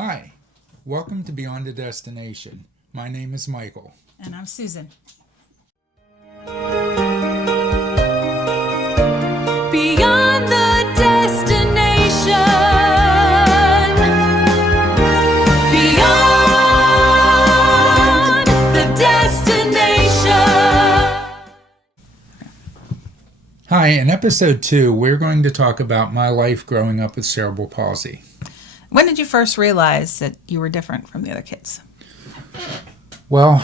Hi, welcome to Beyond the Destination. My name is Michael. And I'm Susan. Beyond the destination. Beyond the destination. Hi, in episode 2, we're going to talk about my life growing up with cerebral palsy. When did you first realize that you were different from the other kids? Well,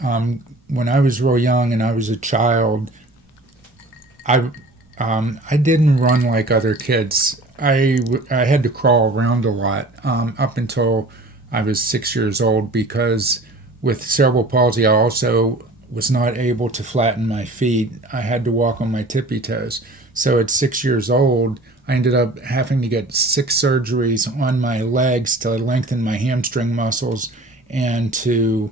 when I was real young and I was a child, I didn't run like other kids. I had to crawl around a lot up until I was 6 years old because with cerebral palsy, I also was not able to flatten my feet. I had to walk on my tippy toes. So at 6 years old, I ended up having to get 6 surgeries on my legs to lengthen my hamstring muscles and to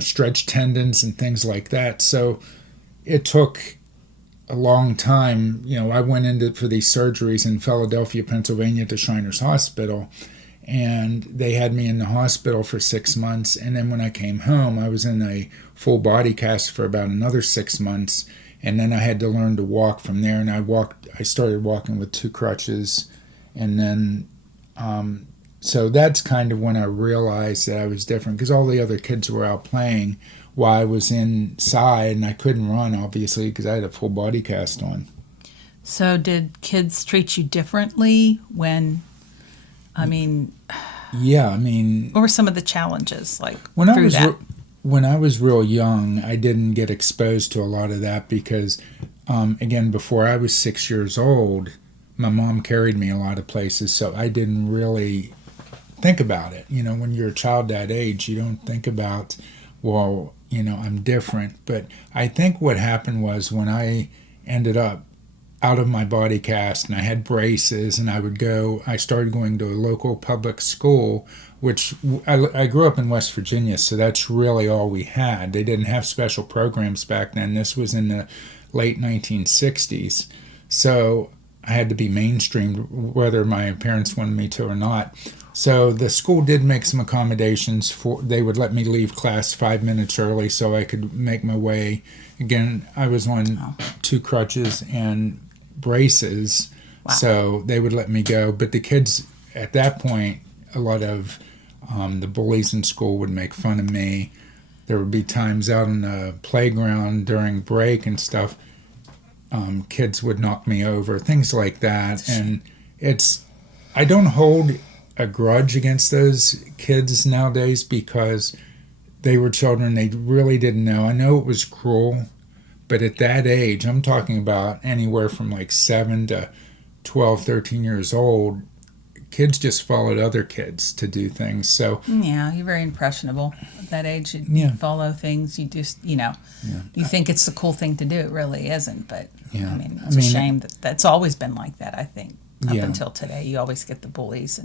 stretch tendons and things like that. So it took a long time. I went into for these surgeries in Philadelphia, Pennsylvania to Shriners Hospital, and they had me in the hospital for 6 months. And then when I came home, I was in a full body cast for about another 6 months. And then I had to learn to walk from there. And I started walking with 2 crutches. And then, so that's kind of when I realized that I was different, because all the other kids were out playing while I was inside, and I couldn't run, obviously, because I had a full body cast on. So did kids treat you differently when, Yeah, what were some of the challenges when through that? When I was real young, I didn't get exposed to a lot of that because, again, before I was 6 years old, my mom carried me a lot of places, so I didn't really think about it. When you're a child that age, you don't think about, well, I'm different. But I think what happened was when I ended up out of my body cast and I had braces and I started going to a local public school, which I grew up in West Virginia, so that's really all we had. They didn't have special programs back then. This was in the late 1960s. So I had to be mainstreamed whether my parents wanted me to or not. So the school did make some accommodations. They would let me leave class 5 minutes early so I could make my way. Again, I was on 2 crutches and braces, so they would let me go. But the kids at that point, a lot of the bullies in school would make fun of me. There would be times out on the playground during break and stuff, kids would knock me over, things like that. And I don't hold a grudge against those kids nowadays because they were children. They really didn't know. I know it was cruel, but at that age, I'm talking about anywhere from like 7 to 12, 13 years old, kids just followed other kids to do things. So Yeah, you're very impressionable at that age. You follow things. You just, you think it's the cool thing to do. It really isn't. But, it's a shame that that's always been like that, I think, up until today. You always get the bullies.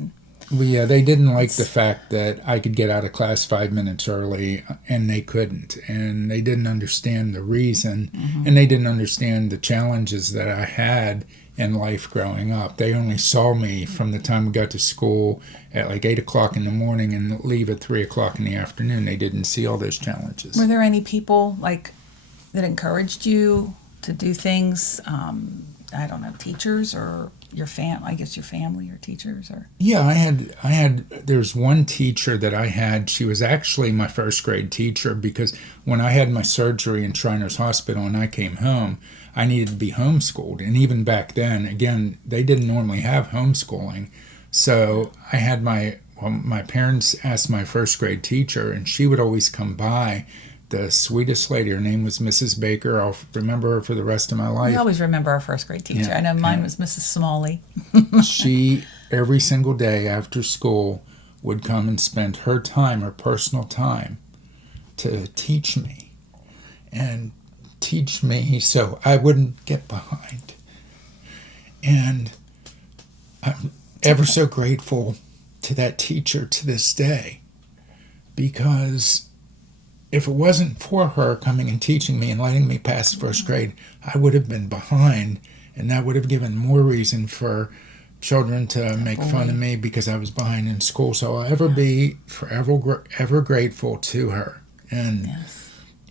Yeah, they didn't like the fact that I could get out of class 5 minutes early and they couldn't. And they didn't understand the reason. Mm-hmm. And they didn't understand the challenges that I had in life growing up. They only saw me from the time we got to school at like 8 o'clock in the morning and leave at 3 o'clock in the afternoon. They didn't see all those challenges. Were there any people that encouraged you to do things? I don't know, teachers or your family or teachers or? Yeah, there's one teacher that I had. She was actually my first grade teacher because when I had my surgery in Shriners Hospital and I came home, I needed to be homeschooled. And even back then, again, they didn't normally have homeschooling. So I had my parents asked my first grade teacher, and she would always come by. The sweetest lady. Her name was Mrs. Baker. I'll remember her for the rest of my life. We always remember our first grade teacher. I know mine was Mrs. Smalley. She, every single day after school, would come and spend her time, her personal time, to teach me. And teach me so I wouldn't get behind. And I'm ever so grateful to that teacher to this day, because if it wasn't for her coming and teaching me and letting me pass first grade, I would have been behind, and that would have given more reason for children to make fun of me because I was behind in school. So I'll ever be forever ever grateful to her. And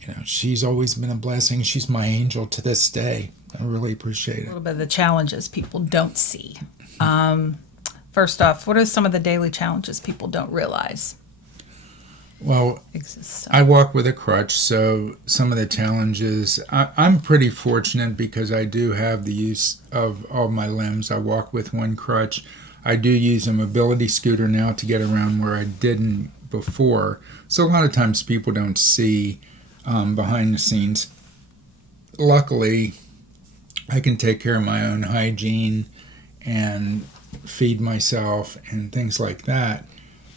you know, she's always been a blessing. She's my angel to this day. I really appreciate it. A little bit of the challenges people don't see. First off, what are some of the daily challenges people don't realize Well, exist? I walk with a crutch, so some of the challenges, I'm pretty fortunate because I do have the use of all my limbs. I walk with one crutch. I do use a mobility scooter now to get around where I didn't before. So a lot of times people don't see behind the scenes. Luckily, I can take care of my own hygiene and feed myself and things like that.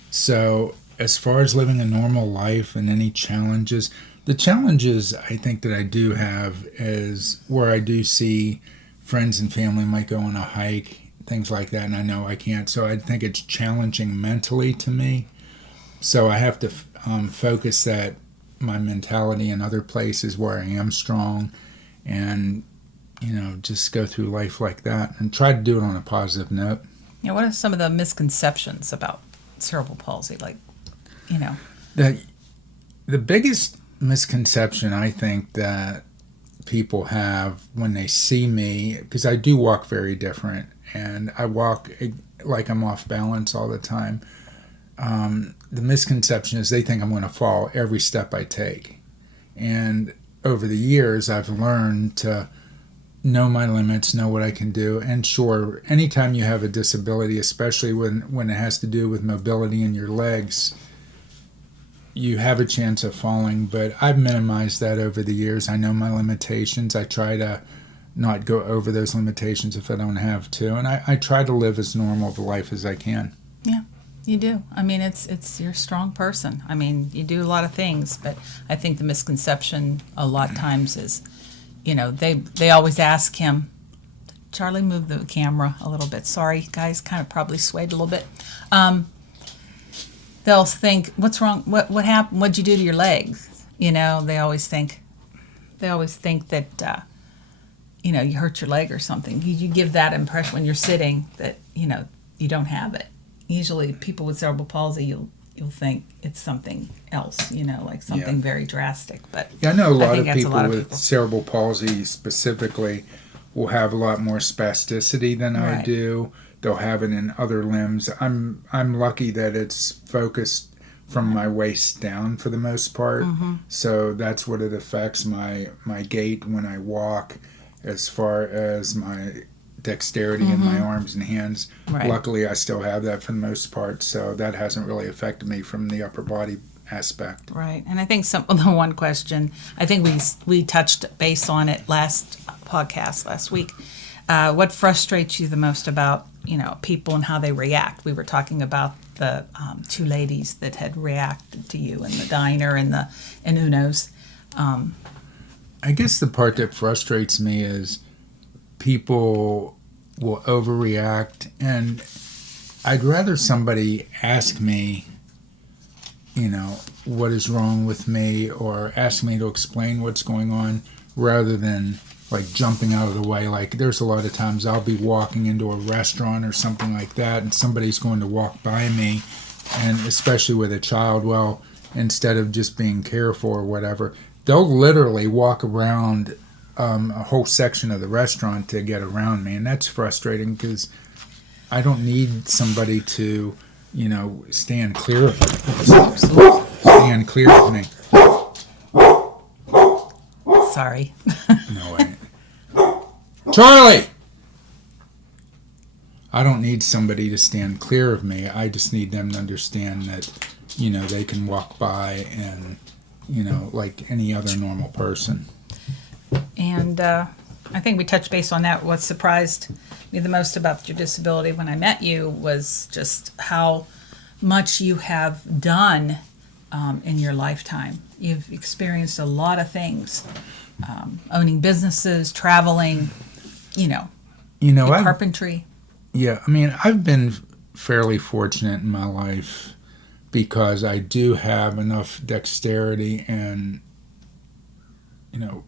So as far as living a normal life and any challenges, the challenges I think that I do have is where I do see friends and family might go on a hike, things like that, and I know I can't. So I think it's challenging mentally to me. So I have to focus that my mentality in other places where I am strong, and you know, just go through life like that and try to do it on a positive note. Yeah, what are some of the misconceptions about cerebral palsy? Like, you know, The biggest misconception I think that people have when they see me, because I do walk very different and I walk like I'm off balance all the time. The misconception is they think I'm going to fall every step I take. And over the years, I've learned to know my limits, know what I can do. And sure, anytime you have a disability, especially when it has to do with mobility in your legs, you have a chance of falling. But I've minimized that over the years. I know my limitations. I try to not go over those limitations if I don't have to. And I try to live as normal of a life as I can. yeah, you do. I mean, you're a strong person. I mean, you do a lot of things, but I think the misconception a lot of times is, you know, they always ask him, Charlie, move the camera a little bit. Sorry, guys, kind of probably swayed a little bit. They'll think, what's wrong? What happened? What'd you do to your legs? You know, they always think that, you know, you hurt your leg or something. You give that impression when you're sitting that, you know, you don't have it. Usually people with cerebral palsy, you'll think it's something else, you know, like something very drastic. But yeah, I know a lot of that's people with cerebral palsy specifically will have a lot more spasticity than I Right. do. They'll have it in other limbs. I'm lucky that it's focused from my waist down for the most part. So that's what it affects my gait when I walk, as far as my dexterity in my arms and hands. Right. Luckily, I still have that for the most part, so that hasn't really affected me from the upper body aspect. Right, and I think the one question, I think we touched base on it last podcast last week. What frustrates you the most about, you know, people and how they react? We were talking about the two ladies that had reacted to you in the diner and Uno's. I guess the part that frustrates me is people will overreact, and I'd rather somebody ask me, you know, what is wrong with me, or ask me to explain what's going on, rather than like jumping out of the way. Like there's a lot of times I'll be walking into a restaurant or something like that, and somebody's going to walk by me, and especially with a child, well, instead of just being careful or whatever, they'll literally walk around a whole section of the restaurant to get around me, and that's frustrating because I don't need somebody to, you know, stand clear of me. Sorry. No way. Charlie! I don't need somebody to stand clear of me. I just need them to understand that, you know, they can walk by and, you know, like any other normal person. And I think we touched base on that. What surprised me the most about your disability when I met you was just how much you have done in your lifetime. You've experienced a lot of things, owning businesses, traveling, you know carpentry. Yeah, I mean, I've been fairly fortunate in my life because I do have enough dexterity and, you know,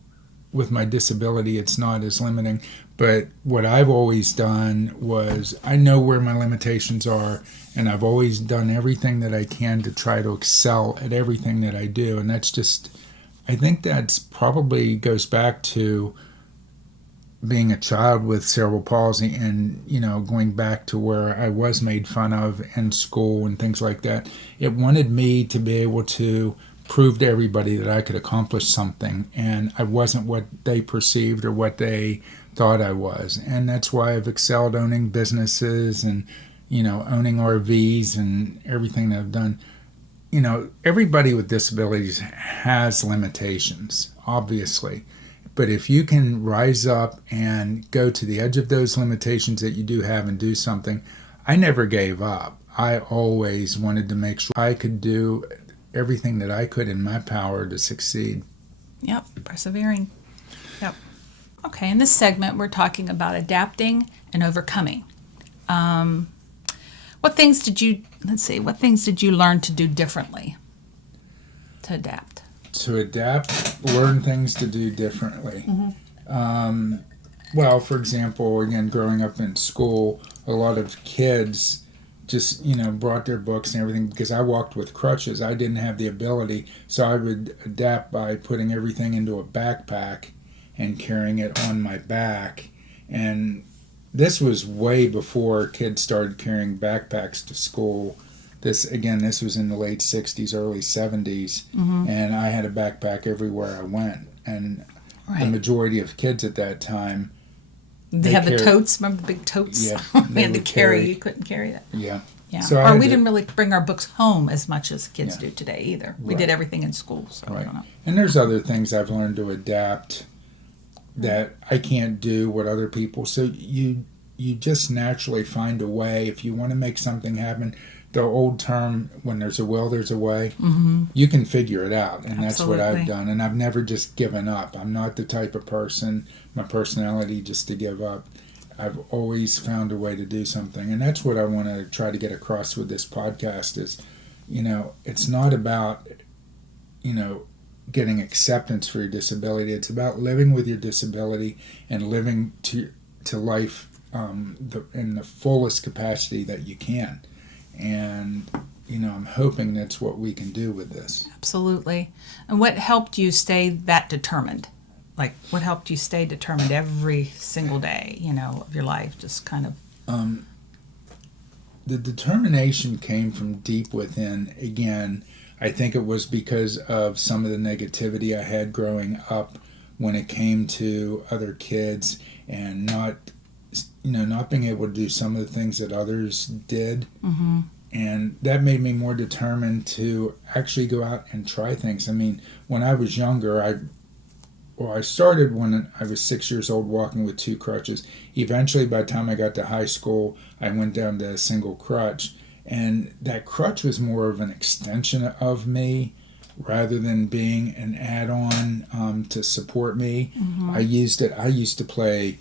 with my disability, it's not as limiting. But what I've always done was I know where my limitations are, and I've always done everything that I can to try to excel at everything that I do. And that's just, I think that's probably goes back to being a child with cerebral palsy and, going back to where I was made fun of in school and things like that. It wanted me to be able to prove to everybody that I could accomplish something, and I wasn't what they perceived or what they thought I was. And that's why I've excelled owning businesses and, owning RVs and everything that I've done. Everybody with disabilities has limitations, obviously. But if you can rise up and go to the edge of those limitations that you do have and do something, I never gave up. I always wanted to make sure I could do everything that I could in my power to succeed. Yep, persevering. Yep. Okay, in this segment, we're talking about adapting and overcoming. What things did you learn to do differently to adapt? To adapt, learn things to do differently. Well, for example, again, growing up in school, a lot of kids just, brought their books and everything because I walked with crutches. I didn't have the ability, so I would adapt by putting everything into a backpack and carrying it on my back. And this was way before kids started carrying backpacks to school. This was in the late 60s, early 70s, and I had a backpack everywhere I went. And the majority of kids at that time, they had the totes. Remember the big totes? Yeah. We had to carry. You couldn't carry that. Yeah. Yeah. So we didn't really bring our books home as much as kids do today either. We Right. did everything in school, so I don't know. And there's other things I've learned to adapt that I can't do what other people. So you just naturally find a way. If you want to make something happen, the old term, when there's a will, there's a way. You can figure it out, and that's what I've done. And I've never just given up. I'm not the type of person, my personality, just to give up. I've always found a way to do something, and that's what I want to try to get across with this podcast is, it's not about, getting acceptance for your disability. It's about living with your disability and living to life in the fullest capacity that you can. And, I'm hoping that's what we can do with this. Absolutely. And what helped you stay that determined? Like, what helped you stay determined every single day, of your life? Just kind of. The determination came from deep within. Again, I think it was because of some of the negativity I had growing up when it came to other kids and not being able to do some of the things that others did. And that made me more determined to actually go out and try things. I mean, when I was younger, I started when I was 6 years old walking with 2 crutches. Eventually, by the time I got to high school, I went down to a single crutch. And that crutch was more of an extension of me rather than being an add-on to support me. I used to play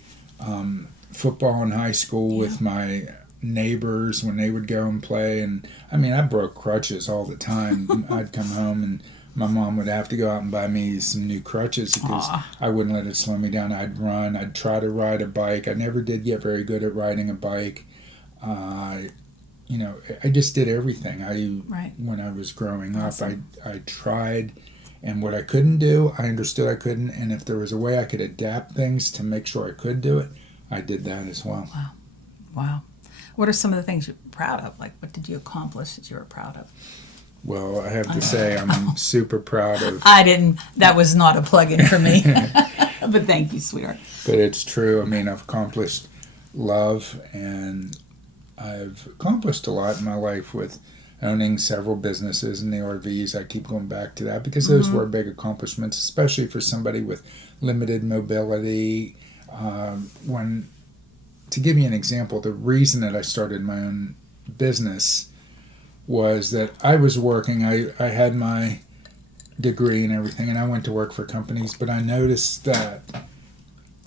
football in high school with my neighbors when they would go and play, and I broke crutches all the time. I'd come home and my mom would have to go out and buy me some new crutches because I wouldn't let it slow me down. I'd run, I'd try to ride a bike. I never did get very good at riding a bike. I just did everything. When I was growing up, I tried, and what I couldn't do, I understood I couldn't, and if there was a way I could adapt things to make sure I could do it, I did that as well. Wow. What are some of the things you're proud of? Like, what did you accomplish that you were proud of? Well, I have to say I'm super proud of... That was not a plug-in for me. But thank you, sweetheart. But it's true. I've accomplished love, and I've accomplished a lot in my life with owning several businesses in the RVs. I keep going back to that because those were big accomplishments, especially for somebody with limited mobility. To give you an example, the reason that I started my own business was that I was working. I had my degree and everything, and I went to work for companies, but I noticed that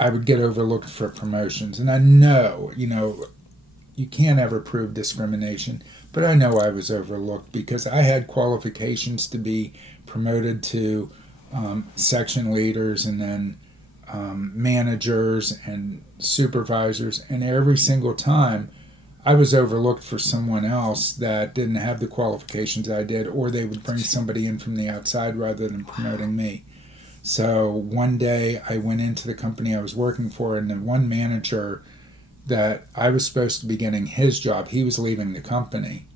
I would get overlooked for promotions. And I know, you can't ever prove discrimination, but I know I was overlooked because I had qualifications to be promoted to section leaders and then managers and supervisors, and every single time I was overlooked for someone else that didn't have the qualifications I did, or they would bring somebody in from the outside rather than promoting me. So one day I went into the company I was working for, and the one manager that I was supposed to be getting his job, he was leaving the company,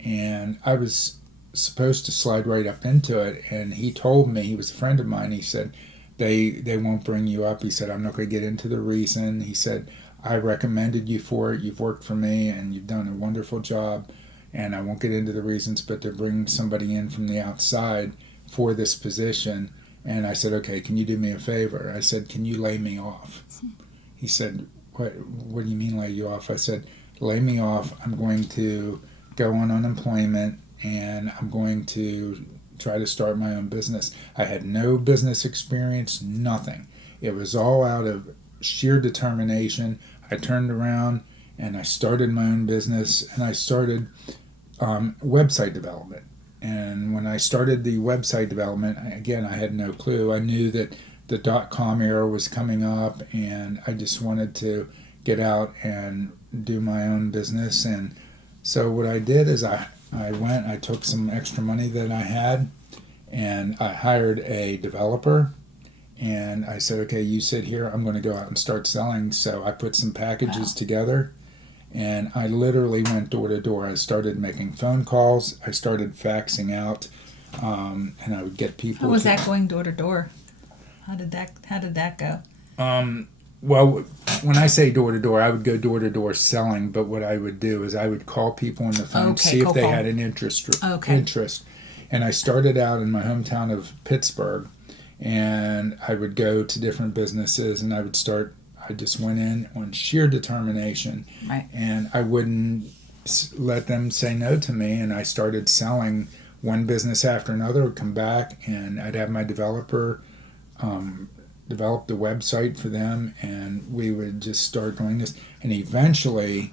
and I was supposed to slide right up into it. And he told me, he was a friend of mine, he said, they won't bring you up. He said, I'm not going to get into the reason. He said, I recommended you for it. You've worked for me and you've done a wonderful job. And I won't get into the reasons, but they're bringing somebody in from the outside for this position. And I said, okay, can you do me a favor? I said, can you lay me off? He said, what do you mean lay you off? I said, lay me off. I'm going to go on unemployment and I'm going to try to start my own business. I had no business experience, nothing. It was all out of sheer determination. I turned around and I started my own business, and I started website development. And when I started the website development, again, I had no clue. I knew that the .com era was coming up, and I just wanted to get out and do my own business. And so what I did is I took some extra money that I had, and I hired a developer, and I said, okay, you sit here, I'm going to go out and start selling. So I put some packages together, and I literally went door to door. I started making phone calls, I started faxing out, and I would get people. How was that going door to door? How did that go? Well, when I say door to door, I would go door to door selling, but what I would do is I would call people on the phone, see if they had an interest. And I started out in my hometown of Pittsburgh, and I would go to different businesses, and I just went in on sheer determination, right. And I wouldn't let them say no to me, and I started selling. One business after another would come back, and I'd have my developer develop the website for them, and we would just start doing this. And eventually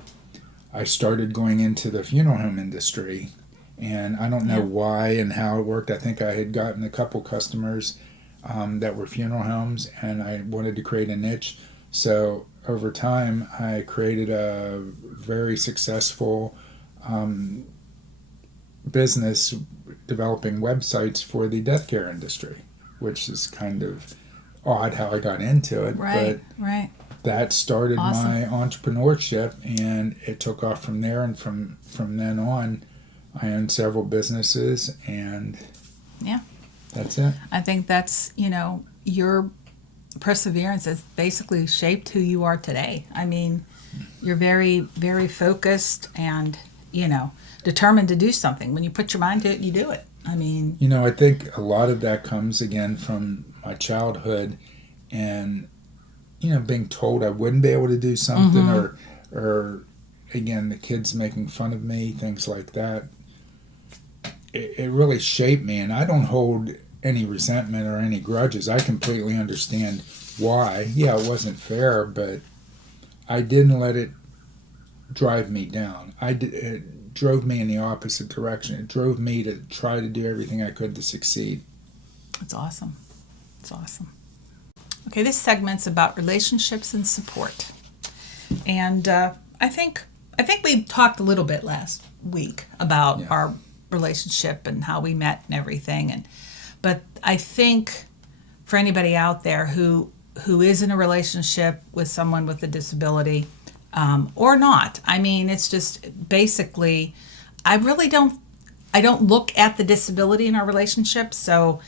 I started going into the funeral home industry, and I don't know why and how it worked. I think I had gotten a couple customers that were funeral homes, and I wanted to create a niche. So over time I created a very successful business developing websites for the death care industry, which is kind of odd how I got into it, right. That started my entrepreneurship, and it took off from there. And from then on, I owned several businesses, and that's it. I think that's, your perseverance has basically shaped who you are today. I mean, you're very, very focused and, determined to do something. When you put your mind to it, you do it. I mean, I think a lot of that comes again from my childhood, and being told I wouldn't be able to do something, or again, the kids making fun of me, things like that. It really shaped me, and I don't hold any resentment or any grudges. I completely understand why. Yeah, it wasn't fair, but I didn't let it drive me down. It drove me in the opposite direction. It drove me to try to do everything I could to succeed. It's awesome. It's awesome. Okay, this segment's about relationships and support. And I think we talked a little bit last week about our relationship and how we met and everything. But I think for anybody out there who is in a relationship with someone with a disability, or not, I mean, it's just basically, I don't look at the disability in our relationship, so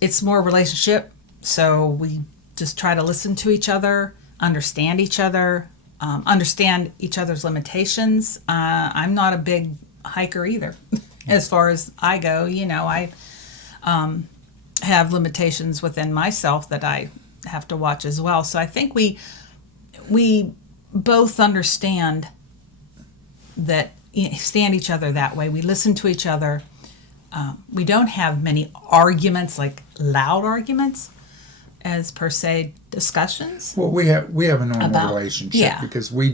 it's more relationship. So we just try to listen to each other, understand each other, understand each other's limitations. I'm not a big hiker either, as far as I go. I have limitations within myself that I have to watch as well. So I think we both understand that, stand each other that way. We listen to each other. We don't have many arguments, like loud arguments, as per se discussions. Well, we have a normal relationship because we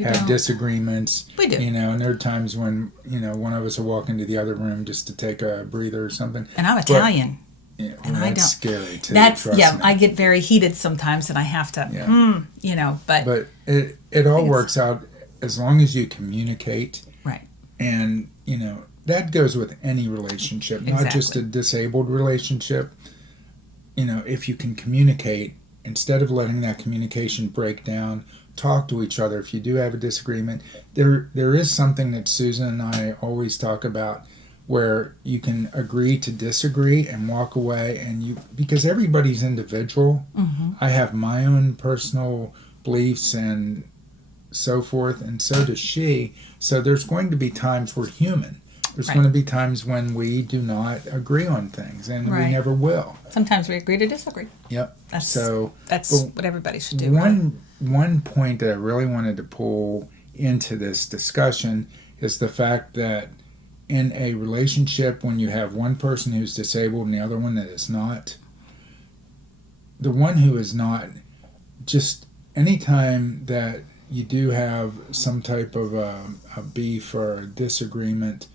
have disagreements. We do. And there are times when, one of us will walk into the other room just to take a breather or something. And I'm Italian. And I don't. That's scary too. That's trust me. I get very heated sometimes, and I have to, But it all works out as long as you communicate. Right. And that goes with any relationship, not just a disabled relationship. If you can communicate, instead of letting that communication break down, talk to each other. If you do have a disagreement, there is something that Susan and I always talk about, where you can agree to disagree and walk away, and because everybody's individual. I have my own personal beliefs and so forth, and so does she. So there's going to be times we're human. There's going to be times when we do not agree on things, and we never will. Sometimes we agree to disagree. Yep. That's what everybody should do. One point that I really wanted to pull into this discussion is the fact that in a relationship, when you have one person who's disabled and the other one that is not, the one who is not, just anytime that you do have some type of a beef or a disagreement,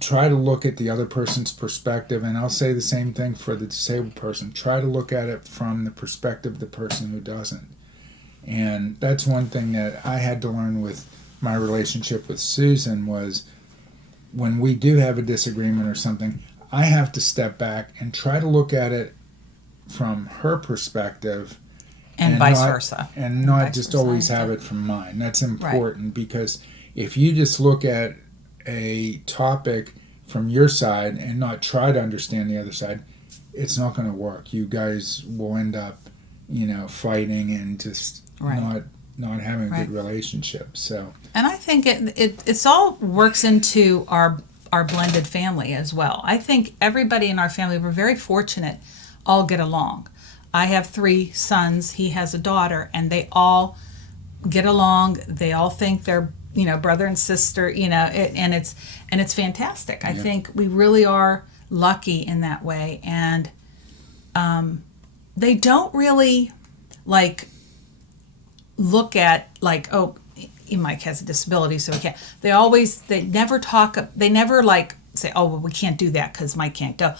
try to look at the other person's perspective. And I'll say the same thing for the disabled person. Try to look at it from the perspective of the person who doesn't. And that's one thing that I had to learn with my relationship with Susan, was when we do have a disagreement or something, I have to step back and try to look at it from her perspective. And vice versa. And not just always have it from mine. That's important, because if you just look at a topic from your side and not try to understand the other side, it's not going to work. You guys will end up, fighting and just not having a good relationship. So, and I think it's all works into our blended family as well. I think everybody in our family, we're very fortunate, all get along. I have 3 sons. He has a daughter, and they all get along. They all think they're brother and sister. And it's fantastic. I think we really are lucky in that way, and they don't really look at Mike has a disability, so he can't. They never say, oh, well, we can't do that because Mike can't go.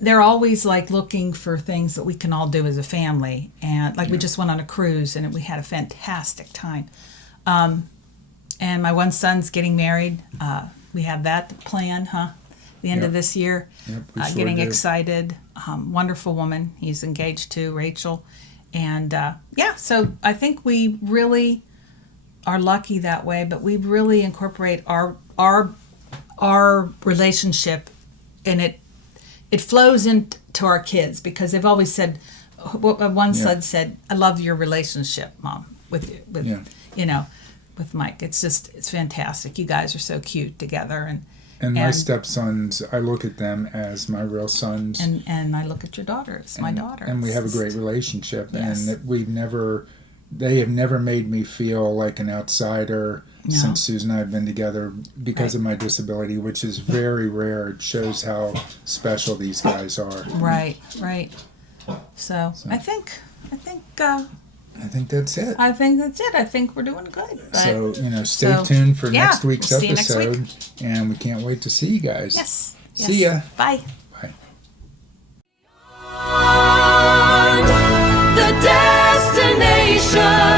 They're always looking for things that we can all do as a family, and we just went on a cruise and we had a fantastic time. And my one son's getting married. We have that plan, the end of this year. Yep, getting excited. Wonderful woman. He's engaged to Rachel, and so I think we really are lucky that way. But we really incorporate our relationship, and it flows into our kids, because they've always said, one son said, "I love your relationship, Mom, with Mike. It's fantastic. You guys are so cute together." And my stepsons, I look at them as my real sons. And I look at your daughter as my daughter. And we have a great relationship. Yes. And they have never made me feel like an outsider since Susan and I have been together, because of my disability, which is very rare. It shows how special these guys are. Right. So I think that's it. I think that's it. I think we're doing good. So, stay tuned for next week's see episode. You next week. And we can't wait to see you guys. Yes. See ya. Bye. Bye. The destination.